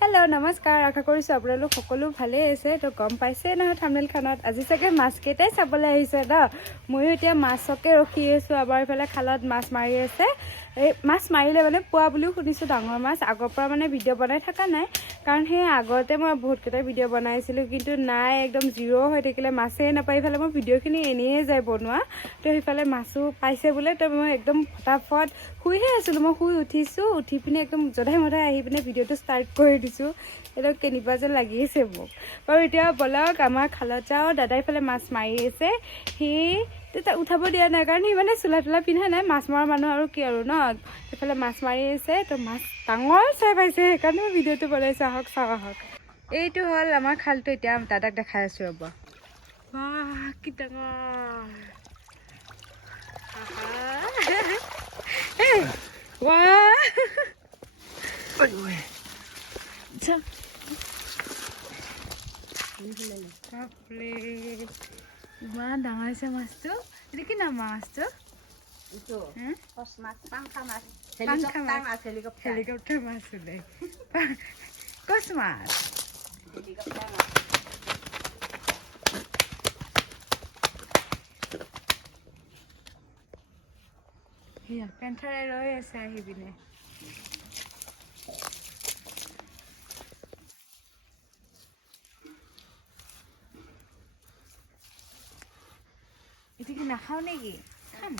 Hello' নমস্কাৰ, আশা কৰিছোঁ আপোনালোক সকলো ভালেই আছে। তো গম পাইছে নহয় থাম্বনেইল খানত আজি চাগে মাছকেইটাই চাবলৈ আহিছে ন। ময়ো এতিয়া মাছকে ৰখি আছোঁ। আমাৰ এইফালে খালত মাছ মাৰি আছে। এই মাছ মাৰিলে মানে পোৱা বুলিও শুনিছোঁ, ডাঙৰ মাছ। আগৰ পৰা মানে ভিডিঅ' বনাই থকা নাই, কাৰণ সেই আগতে মই বহুতকেইটা ভিডিঅ' বনাইছিলোঁ, কিন্তু নাই, একদম জিৰ' হৈ থাকিলে, মাছেই নাপাই। ইফালে মোৰ ভিডিঅ'খিনি এনেয়ে যায় বনোৱা। তো সেইফালে মাছো পাইছে বোলে। তো মই একদম ফটাফট শুইহে আছিলোঁ। মই শুই উঠিছোঁ, উঠি পিনে একদম জধাই মধাই আহি পিনে ভিডিঅ'টো ষ্টাৰ্ট কৰি দিছোঁ। একদম কেনিবা যেন লাগিছে মোক। বাৰু এতিয়া বলক আমাৰ খালত যাওঁ। দাদাই ফালে মাছ মাৰি আছে। সি উঠাব দিয়া নাই, কাৰণ সি মানে চোলা তোলা পিন্ধা নাই। মাছ মৰা মানুহ আৰু কি আৰু ন। সেইফালে মাছ মাৰি আছে। তো মাছ ডাঙৰ চাই পাইছে, সেইকাৰণে মই ভিডিঅ'টো বনাইছোঁ। আহক চাওঁ আহক। এইটো হ'ল আমাৰ খালটো। এতিয়া দাদাক দেখাই আছোঁ ৰ'ব। বাহ, কি ডাঙৰ! ইমান ডাঙৰ হৈছে মাছটো। এইটো কি নাম মাছটো? হেলিকপ্টাৰ মাছ বোলে। কচ মাছ। পেন্থাৰে ৰৈ আছে আহি পিনে। এইটো কি নাখাওঁ নেকি? খাম।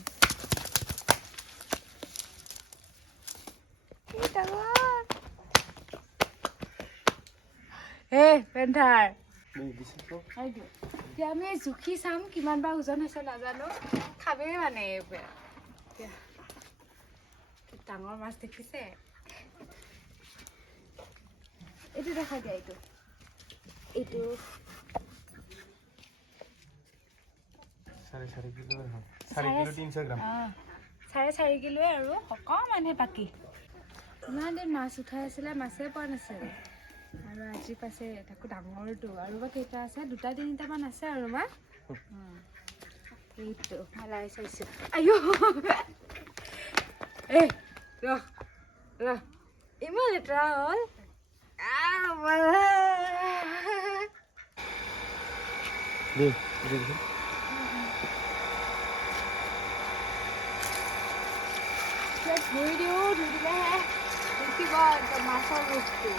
পেন্থাৰ এতিয়া আমি জুখি চাম কিমান বাৰ ওজন হৈছে নাজানো। খাবেই মানে ডাঙৰ মাছ দেখিছে। এইটো দেখাই দিয়া। এইটো 4.5 কিলো 300 গ্ৰাম। 4.5 কিলোৱে আৰু অকণমানহে বাকী। ইমান দিন মাছ উঠাই আছিলে, মাছেই পোৱা নাছিলে। আৰু আজি পাইছে, তাকো ডাঙৰটো। আৰু বা কেইটা আছে? 2-3টামান আছে আৰু মা। এইটো মেলাই চাইছোঁ। আইও ইমান লেতেৰা হ'ল। ধুই দিওঁ, ধুই দিলেহে দেখিব একদম মাছৰ বস্তু।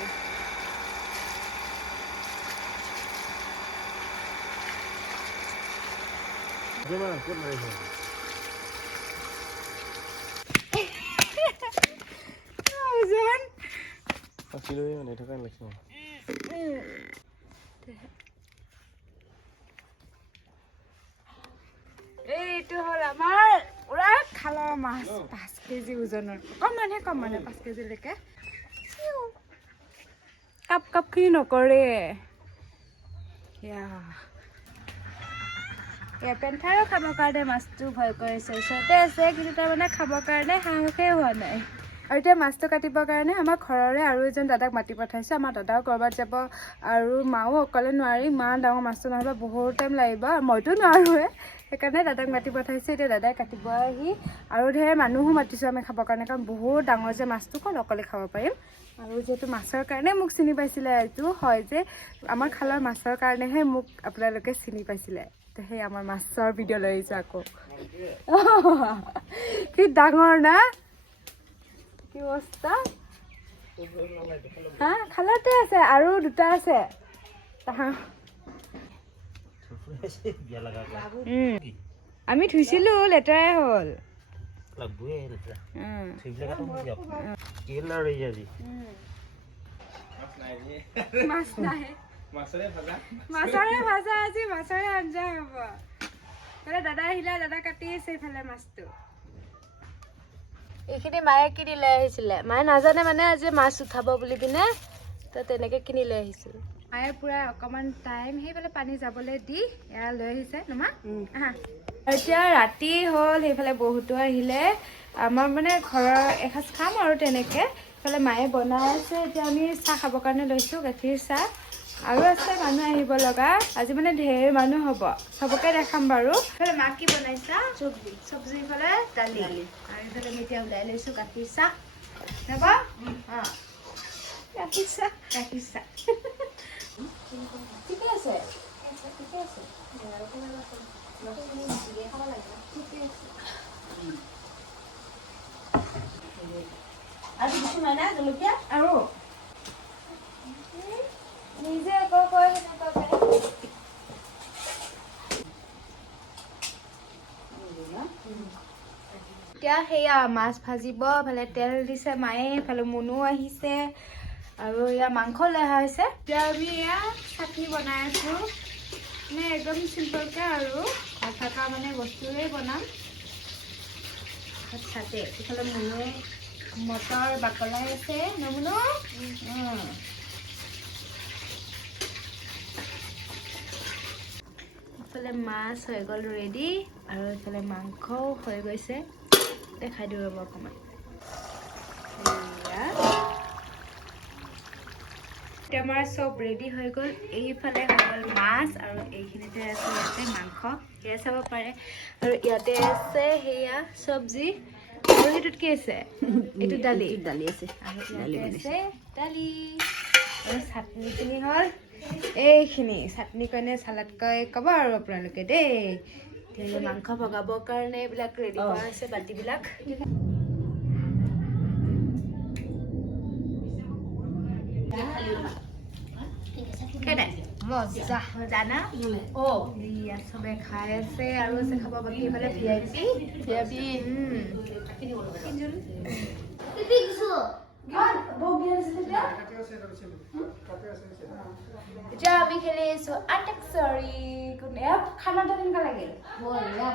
এইটো হ'ল আমাৰ পুৰা খালৰ মাছ। 5 কেজি ওজনৰ। অকণমানহে কম মানে 5 কেজিলৈকে। কাপ কাপখিনি নকৰে। পেন্থাৰেও খাবৰ কাৰণে মাছটো ভয় কৰিছে। ওচৰতে আছে, কিন্তু তাৰমানে খাবৰ কাৰণে সাহসেই হোৱা নাই। আৰু এতিয়া মাছটো কাটিবৰ কাৰণে আমাৰ ঘৰৰে আৰু এজন দাদাক মাতি পঠাইছোঁ। আমাৰ দাদাও ক'ৰবাত যাব, আৰু মাও অকলে নোৱাৰি। ইমান ডাঙৰ মাছটো নহ'লে বহুত টাইম লাগিব, মইতো নোৱাৰোঁৱে। সেইকাৰণে দাদাক মাতি পঠাইছোঁ। এতিয়া দাদাই কাটিব আহি, আৰু ধেৰ মানুহো মাতিছোঁ আমি খাবৰ কাৰণে, কাৰণ বহুত ডাঙৰ যে মাছটো ক'ত অকলে খাব পাৰিম। আৰু যিহেতু মাছৰ কাৰণে মোক চিনি পাইছিলে, এইটো হয় যে আমাৰ খালৰ মাছৰ কাৰণেহে মোক আপোনালোকে চিনি পাইছিলে। তো সেই আমাৰ মাছৰ ভিডিঅ' লৈ আহিছোঁ আকৌ। কি ডাঙৰ না, কি অৱস্থা। খালতে আছে, আৰু 2টা আছে। আমি ধুইছিলোঁ, লেতেৰাই হ'ল। মাছ নাই, মাছৰে ভাজা আজি, মাছৰে আঞ্জা হ'ব। দাদা আহিলে, দাদা কাটি আছে এইফালে মাছটো। এইখিনি মায়ে কিনি লৈ আহিছিলে। মায়ে নাজানে মানে আজি মাছ উঠাব বুলি পিনে, তো তেনেকৈ কিনি লৈ আহিছোঁ। মায়ে পুৰা অকণমান টাইম সেইফালে পানী যাবলৈ দি এয়া লৈ আহিছে নমা। এতিয়া ৰাতি হ'ল, সেইফালে বহুতো আহিলে। আমাৰ মানে ঘৰৰ এসাঁজ খাম আৰু তেনেকৈ। এইফালে মায়ে বনাই আছে। এতিয়া আমি চাহ খাবৰ কাৰণে লৈছোঁ, গাখীৰ চাহ। আৰু আছে মানুহ আহিব লগা আজি মানে ঢেৰ মানুহ হ'ব চবকে দেখাম বাৰু ইফালে মা কি বনাইছা চব্জি ইফালে দালি আৰু ইফালে আমি এতিয়া ওলাই লৈছোঁ গাখীৰ চাহ যাব অঁ গাখীৰ চাহ ঠিকে আছে ঠিকে আছে আৰু নিজে আকৌ কয় এতিয়া সেয়া মাছ ভাজিব এফালে তেল দিছে মায়ে এফালে মুনু আহিছে আৰু এয়া মাংস লৈ অহা হৈছে এতিয়া আমি এয়া চাটনি বনাই আছোঁ মানে একদম চিম্পলকৈ আৰু ঘৰত থকা মানে বস্তুৰে বনাম চাটে ইফালে মুনুৱে মটৰ বাকলাই আছে নমুনু ইফালে মাছ হৈ গ'ল ৰেডি আৰু ইফালে মাংসও হৈ গৈছে দেখাই দিওঁ ৰ'ব অকণমান এতিয়া আমাৰ চব ৰেডি হৈ গ'ল এইফালে হৈ গ'ল মাছ আৰু এইখিনিতে আছে ইয়াতে মাংস সেয়া চাব পাৰে আৰু ইয়াতে আছে সেয়া চব্জি আৰু সেইটোত কি আছে এইটো দালি আছে আৰু ইয়াতে আছে দালি আৰু চাটনিখিনি হ'ল এইখিনি চাটনি কাৰণে চালাড কয় ক'ব আৰু আপোনালোকে দেই এতিয়া মাংস ভগাবৰ কাৰণে এইবিলাক ৰেডি কৰা হৈছে বাতিবিলাক মজা জানা চবে খাই আছে আৰু আছে খাব বাকী এইফালে এতিয়া আমি খেলি আছো আটাকচৰি কোনে খানাটো কেনেকুৱা লাগিল বঢ়িয়া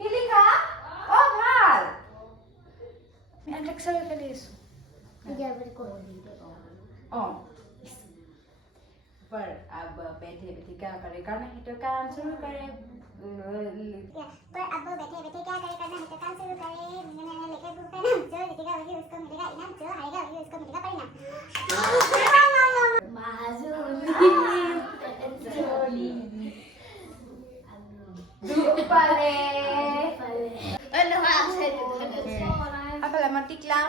পিলিকা ভাল আটাকচৰি খেলি আছো पर अब बैठे बैठे क्या करे करना है तो काम शुरू करे पर अब बैठे बैठे क्या करे करना है तो काम शुरू करे मैंने लेके बुक करना जो जीतेगा वही उसको मिलेगा इनाम जो हारेगा वही उसको मिलेगा परिणाम Dupale. Apa lama tikla?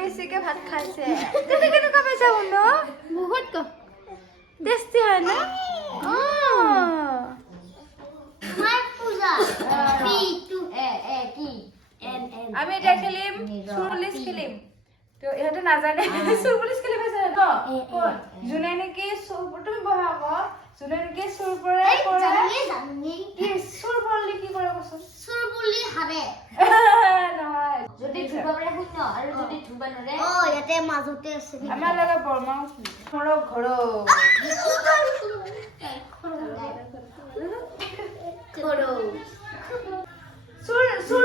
বেছিকে ভাত খাইছে তুমি কেনেকুৱা পাইছা শুনো বহুত টেষ্টি হয় না আমি এতিয়া খেলিম চুৰ পুলিচ খেলিম তো ইহঁতে নাজানে চুৰ পুলিচ খেলি পাইছে ন যোনে নেকি তুমি বহা আকৌ যোনে নেকি চুৰ পৰে চুৰ পৰলি কি কৰে কচোন চুৰ বুলি হাৰে নহয় যদি ধুবা পাৰে শূন্য আৰু যদি ধুবা নৰে ইয়াতে মাজতে আছে আমাৰ লগত বৰমা মোৰ ঘৰ চুৰ চুৰ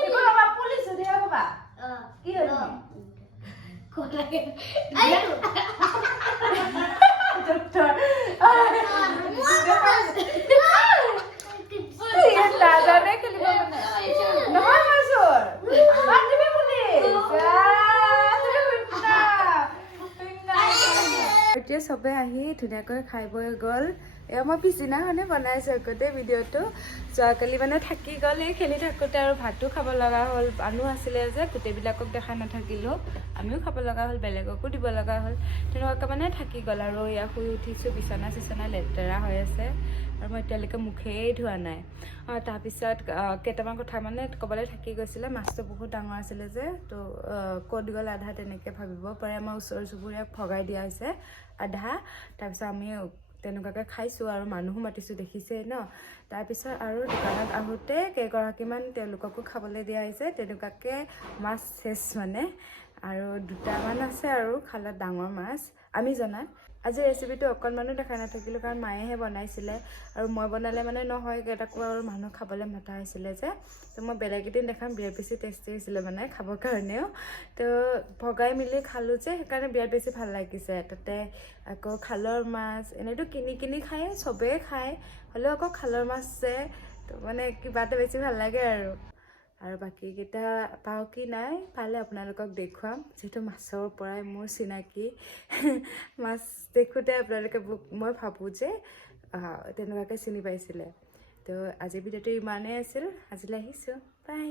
একো নবা পুলিচ ধৰিয়া কবা কি হ'ল ডক্টৰ নাজানে খেলিব মানে নহয় মই চোৰ তুমি পুলিচ এতিয়া চবে আহি ধুনীয়াকৈ খাই বৈ গ'ল এয়া মই পিছদিনাখনে বনাইছোঁ গোটেই ভিডিঅ'টো যোৱাকালি মানে থাকি গ'ল এই খেলি থাকোঁতে আৰু ভাতো খাব লগা হ'ল মানুহ আছিলে যে গোটেইবিলাকক দেখা নাথাকিলোঁ আমিও খাব লগা হ'ল বেলেগকো দিব লগা হ'ল তেনেকুৱাকৈ মানে থাকি গ'ল আৰু এয়া শুই উঠিছোঁ বিচনা চিচনা লেতেৰা হৈ আছে আৰু মই এতিয়ালৈকে মুখেই ধোৱা নাই তাৰপিছত কেইটামান কথা মানে ক'বলৈ থাকি গৈছিলে মাছটো বহুত ডাঙৰ আছিলে যে তো ক'ত গ'ল আধা তেনেকৈ ভাবিব পাৰে আমাৰ ওচৰ চুবুৰীয়াক ভগাই দিয়া হৈছে আধা তাৰপিছত আমি তেনেকুৱাকৈ খাইছোঁ আৰু মানুহো মাতিছোঁ দেখিছেই ন তাৰপিছত আৰু দোকানত আহোঁতে কেইগৰাকীমান তেওঁলোককো খাবলৈ দিয়া হৈছে তেনেকুৱাকৈ মাছ চেচ মানে আৰু দুটামান আছে আৰু খালত ডাঙৰ মাছ আমি জনাত আজি ৰেচিপিটো অকণমানো দেখা নাথাকিলোঁ কাৰণ মায়েহে বনাইছিলে আৰু মই বনালে মানে নহয় কেইটাকো আৰু মানুহ খাবলৈ মতা হৈছিলে যে তো মই বেলেগ এদিন দেখাম বিৰাট বেছি টেষ্টি হৈছিলে মানে খাবৰ কাৰণেও তো ভগাই মেলি খালোঁ যে সেইকাৰণে বিৰাট বেছি ভাল লাগিছে তাতে আকৌ খালৰ মাছ এনেইতো কিনি খায় চবেই খায় হ'লেও আকৌ খালৰ মাছ যে তো মানে কিবা এটা বেছি ভাল লাগে আৰু আৰু বাকীকেইটা পাওঁ কি নাই পালে আপোনালোকক দেখুৱাম যিহেতু মাছৰ পৰাই মোৰ চিনাকি মাছ দেখোঁতে আপোনালোকে মই ভাবোঁ যে তেনেকুৱাকৈ চিনি পাইছিলে তো আজিৰ ভিডিঅ'টো ইমানেই আছিল আজিলৈ আহিছোঁ বাই